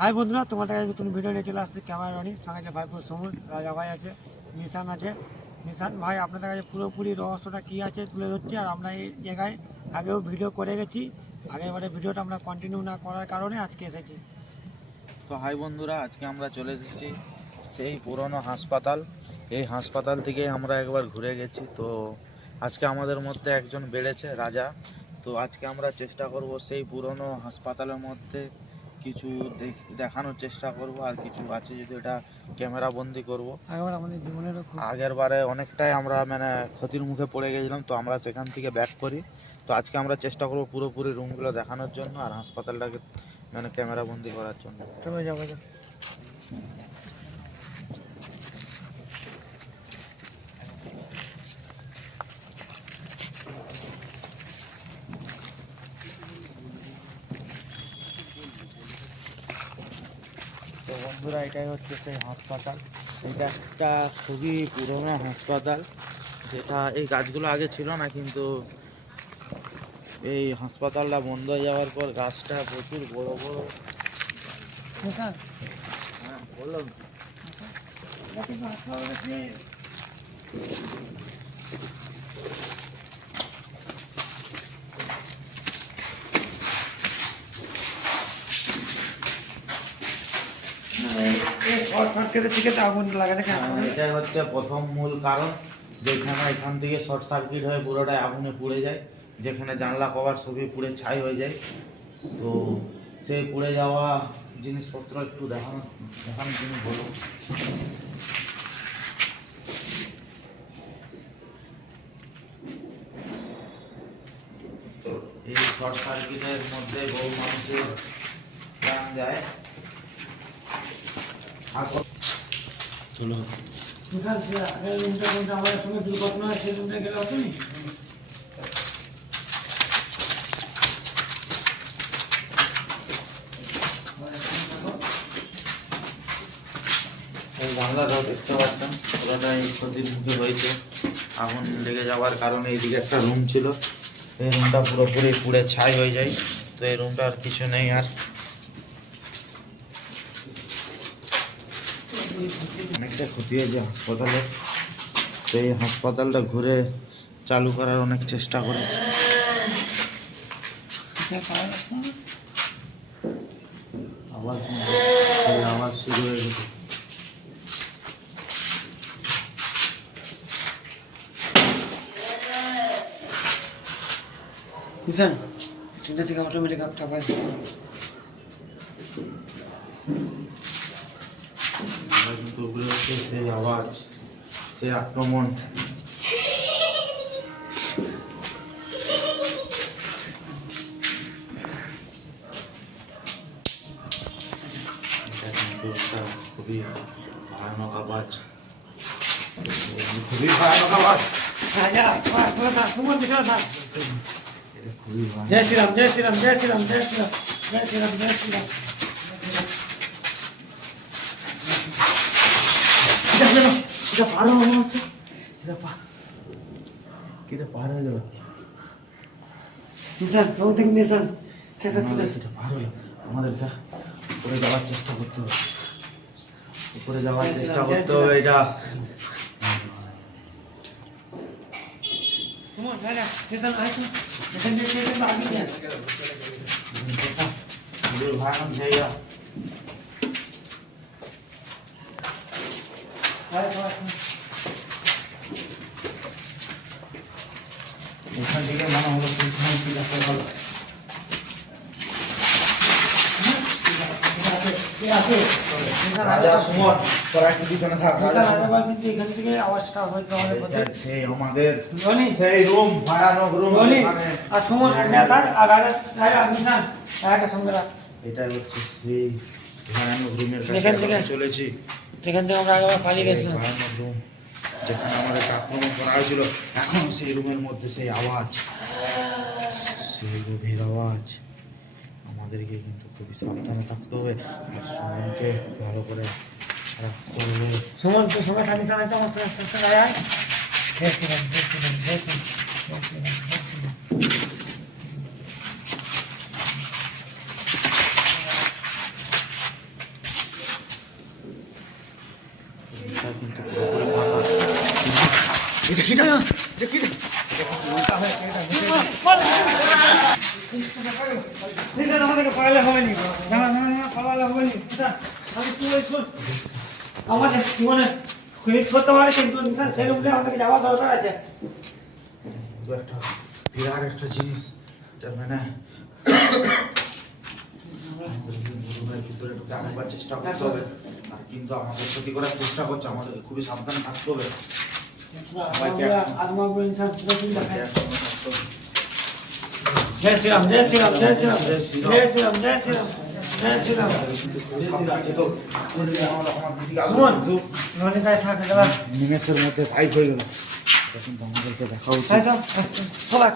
High বন্ধুরা, তোমাদের নতুন ভিডিও নিয়ে চলে আসছে। ক্যামেরা রনি সঙ্গে ভাইপুর সমুল, রাজা ভাই আছে, নিশান আছে। নিশান ভাই আপনাদের কাছে পুরোপুরি রহস্যটা কী আছে তুলে ধরছি। আর আমরা এই জায়গায় আগেও ভিডিও করে গেছি, আগেরবারে ভিডিওটা আমরা কন্টিনিউ না করার কারণে আজকে এসেছি। তো হাই বন্ধুরা, আজকে আমরা চলে এসেছি সেই পুরনো হাসপাতাল। এই হাসপাতাল থেকে আমরা একবার ঘুরে গেছি। তো আজকে আমাদের মধ্যে একজন বেড়েছে, রাজা। তো আজকে আমরা চেষ্টা করব সেই পুরনো হাসপাতালের মধ্যে কিছু দেখানোর চেষ্টা করব, আর কিছু আছে যদি এটা ক্যামেরা বন্দি করব। আমাদের জীবনের আগের বারে অনেকটাই আমরা ক্ষতির মুখে পড়ে গেছিলাম, তো আমরা সেখান থেকে ব্যাক করি। তো আজকে আমরা চেষ্টা করব পুরোপুরি রুমগুলো দেখানোর জন্য আর হাসপাতালটাকে ক্যামেরা বন্দি করার জন্য। চলে যাবো। তো বন্ধুরা, এটাই হচ্ছে সেই হাসপাতাল। এটা একটা খুবই পুরোনো হাসপাতাল, যেটা এই গাছগুলো আগে ছিল না, কিন্তু এই হাসপাতালটা বন্ধ হয়ে যাওয়ার পর গাছটা প্রচুর বড় বড়। হ্যাঁ বললাম। এটাই হচ্ছে প্রথম মূল কারণ, যেখানে এখান থেকে শর্ট সার্কিট হয়ে পুরোটাই আগুনে পুড়ে যায়, যেখানে জানলা কভার সবই পুড়ে ছাই হয়ে যায়। তো সেই পুড়ে যাওয়া জিনিসপত্র একটু দেখানোর জন্য বলো। তো এই শর্ট সার্কিটের মধ্যে বহু মানুষের প্রাণ যায়। চলো আমাদের সঙ্গে দুর্ঘটনা হয়, সেই রুমটা গেলে তুমি এই জানলাটাও দেখতে পাচ্ছেন পুরোটাই ক্ষতির মুখে হয়েছে। আগুন লেগে যাওয়ার কারণে এইদিকে একটা রুম ছিল, এই রুমটা পুরোপুরি পুড়ে ছাই হয়ে যায়। তো এই রুমটা আর কিছু নেই। আর অনেকটা ক্ষতি হয়েছে হাসপাতালে। তো এই হাসপাতালটা ঘুরে চালু করার অনেক চেষ্টা করেছে। আওয়াজ শুরু হয়ে গেছে। নিশান চিন্তা থেকে অটোমেটিক একটা পাই সেই আওয়াজ, সেই আক্রমণ। খুবই ভয়ানক আওয়াজ, খুবই ভয়ানক আওয়াজ। জয় শ্রীরাম, জয় শ্রীরাম, জয় শ্রীরাম, জয় শ্রীরাম, জয় শ্রীরাম, জয় শ্রীরাম। এটা পার হয়ে হচ্ছে, এটা পার হয়ে গেল। নিশান প্রভু থেকে নিশান পার হলো। আমাদেরকে উপরে যাওয়ার চেষ্টা করতে হবে, উপরে যাওয়ার চেষ্টা করতে হবে। এটা ভয়ানক জায়গা। এখান থেকে মনে হলো ভালো। রাজা সুমন, তোরা একটু পিছনে থাক। এখান থেকে আওয়াজটা হয়তো সেই আমাদের সেই রুম, ভয়ানক রুম। আর সুমন আর নেতার আর রাজা নিশান একটা সঙ্গে এটাই হচ্ছে সেই ভয়ানক রুমের কাছে চলেছি, যেখান থেকে আমরা আগেবার পালিয়ে গেছিলাম। ভয়ানক রুম যেখানে আমাদের আক্রমণ করা হয়েছিল। এখনো সেই রুমের মধ্যে সেই আওয়াজ, সেই গভীর আওয়াজ। আমাদেরকে কিন্তু খুবই সাবধানে থাকতে হবে, আর সুমনকে ভালো করে রাখতে হবে। সুমন তো সময় খালি চালাইতে আমার জয় শ্রীরাম, জয় শ্রীরাম, জয় শ্রীরাম, জয় শ্রীরাম, জয় শ্রীরাম। আমাদেরকে পালালে হয়নি, পালালে হয়নি। আমি কি বলছি, আমাদের জীবনে রিস্ক করতে পারে, কিন্তু নিশান সেলুনে আমাদেরকে যাওয়া দরকার আছে। তো একটা বিরাট একটা জিনিস, তার মানে আমাদের ভিতরে ঢুকে আনবার চেষ্টা করতে হবে, আর কিন্তু আমাদের ক্ষতি করার চেষ্টা করছে, আমাদেরকে খুবই সাবধানে থাকতে হবে। জয় শ্রীরাম, জয় শ্রীরাম, জয় শ্রীরাম, জয় শ্রীরাম, জয় শ্রীরাম, জয় শ্রীরাম। ননিকায় থাকে গেলাম নিমেষের মধ্যে ফাইট হয়ে গেল, তখন তো আমাদেরকে দেখা উচিত। চলা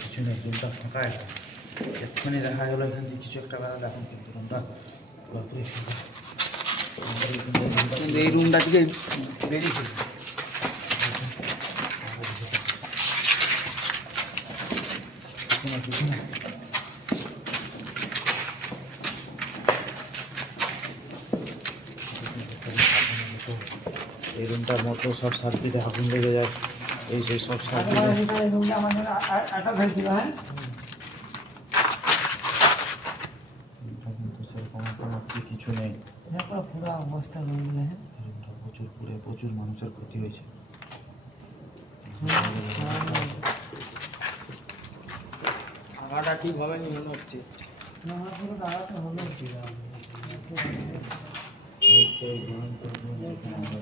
কিছু নেই, রুমটা ফাঁকা একটা, এক্ষুনি দেখা গেলো এখান থেকে কিছু একটা বেড়া, দেখুন কিন্তু রুমটা পুরোপুরি ফাঁকা। এই রুমটা থেকে বেরিয়েছে। কিছু না এই রুমটার মতো সব সার্কিটে আগুন লেগে যায়, এই সেই সব সার্কিটে আমাদের আটা ফেলছিল। হ্যাঁ, কিন্তু সেরকম কোনো কিছু নেই। পুরো অবস্থা হয়ে গেলে। রুমটা প্রচুর পুড়ে প্রচুর মানুষের ক্ষতি হয়েছে। থাকাটা ঠিক হবে নি মনে হচ্ছে। এই সেই ভয়ঙ্কর room যেখানে আমরা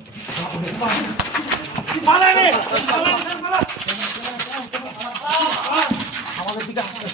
আমাদের দিকে আসছে।